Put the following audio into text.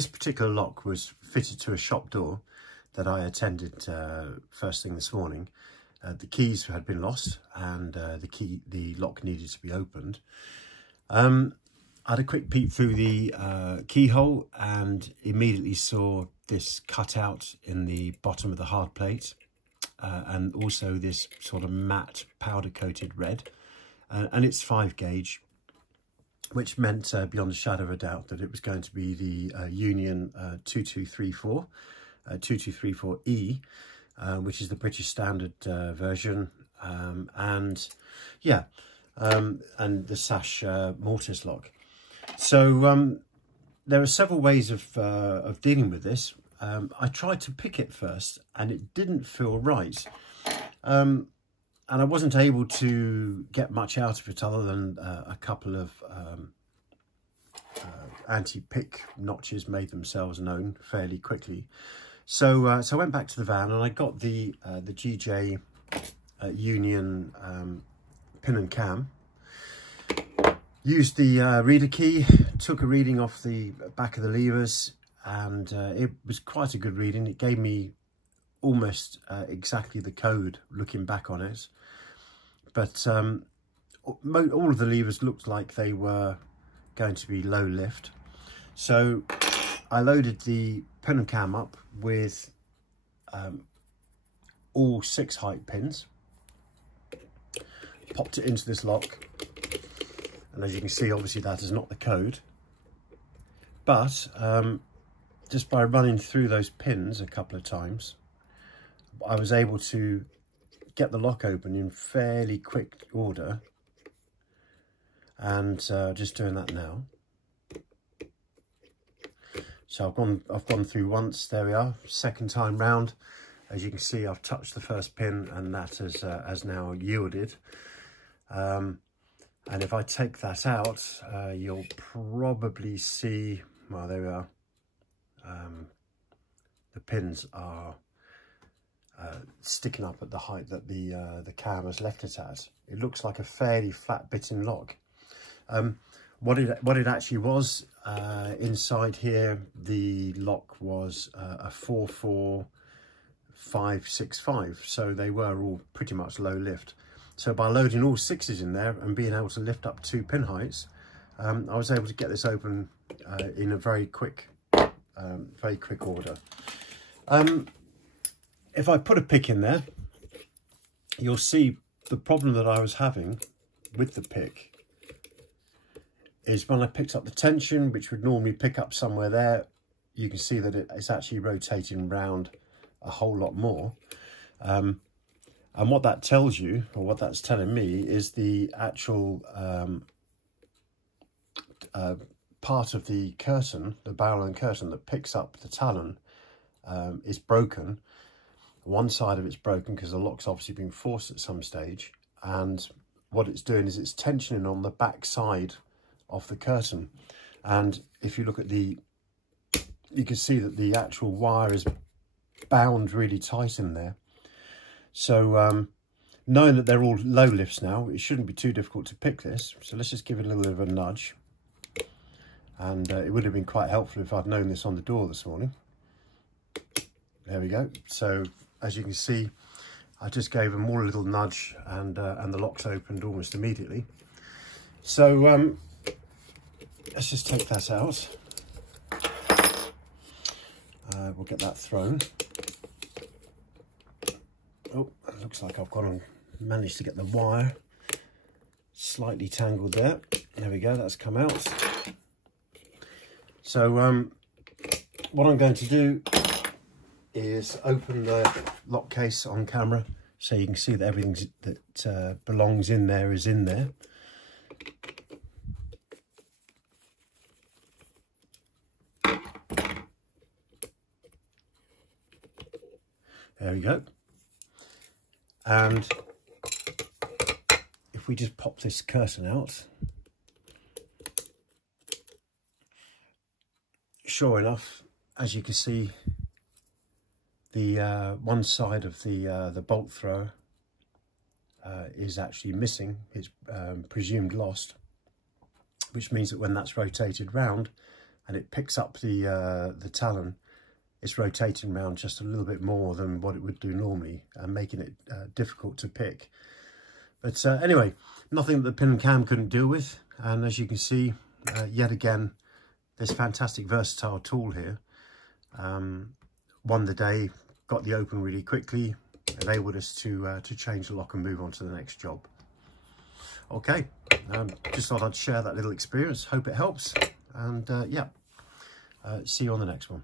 This particular lock was fitted to a shop door that I attended first thing this morning. The keys had been lost and the lock needed to be opened. I had a quick peek through the keyhole and immediately saw this cutout in the bottom of the hard plate, and also this sort of matte powder coated red, and it's 5 gauge, which meant beyond a shadow of a doubt that it was going to be the Union 2234E, which is the British Standard version, and the sash mortise lock. So there are several ways of dealing with this. I tried to pick it first and it didn't feel right, and I wasn't able to get much out of it other than a couple of anti-pick notches made themselves known fairly quickly. So I went back to the van and I got the GJ Union pin and cam. Used the reader key, took a reading off the back of the levers, and it was quite a good reading. It gave me almost exactly the code looking back on it. But all of the levers looked like they were going to be low lift. So I loaded the pin and cam up with all 6 height pins, popped it into this lock, and as you can see, obviously that is not the code, but just by running through those pins a couple of times, I was able to get the lock open in fairly quick order, and just doing that now. So I've gone through once, there we are, second time round. As you can see, I've touched the first pin and that has now yielded. And if I take that out, you'll probably see, well, there we are. The pins are sticking up at the height that the cam has left it at. It looks like a fairly flat bitten lock. What it actually was, inside here, the lock was a 44565, so they were all pretty much low lift. So by loading all 6s in there and being able to lift up 2 pin heights, I was able to get this open in a very quick order. If I put a pick in there, you'll see the problem that I was having with the pick is when I picked up the tension, which would normally pick up somewhere there, you can see that it's actually rotating round a whole lot more. And what that tells you, or what that's telling me, is the actual part of the curtain, the barrel and curtain that picks up the talon, is broken. One side of it's broken because the lock's obviously been forced at some stage, and what it's doing is it's tensioning on the back side of the curtain. And if you look at you can see that the actual wire is bound really tight in there. So knowing that they're all low lifts now, it shouldn't be too difficult to pick this. So let's just give it a little bit of a nudge. And it would have been quite helpful if I'd known this on the door this morning. There we go. So as you can see, I just gave them all a little nudge, and the locks opened almost immediately. So let's just take that out. We'll get that thrown. Oh, it looks like I've gone and managed to get the wire slightly tangled there. There we go, that's come out. So what I'm going to do is open the lock case on camera so you can see that everything that belongs in there is in there. There we go. And if we just pop this curtain out, sure enough, as you can see, the one side of the bolt thrower is actually missing. It's presumed lost, which means that when that's rotated round and it picks up the talon, it's rotating around just a little bit more than what it would do normally, and making it difficult to pick. But anyway, nothing that the pin and cam couldn't deal with. And as you can see, yet again, this fantastic versatile tool here won the day, got the open really quickly, enabled us to change the lock and move on to the next job. Okay, just thought I'd share that little experience. Hope it helps, and yeah, see you on the next one.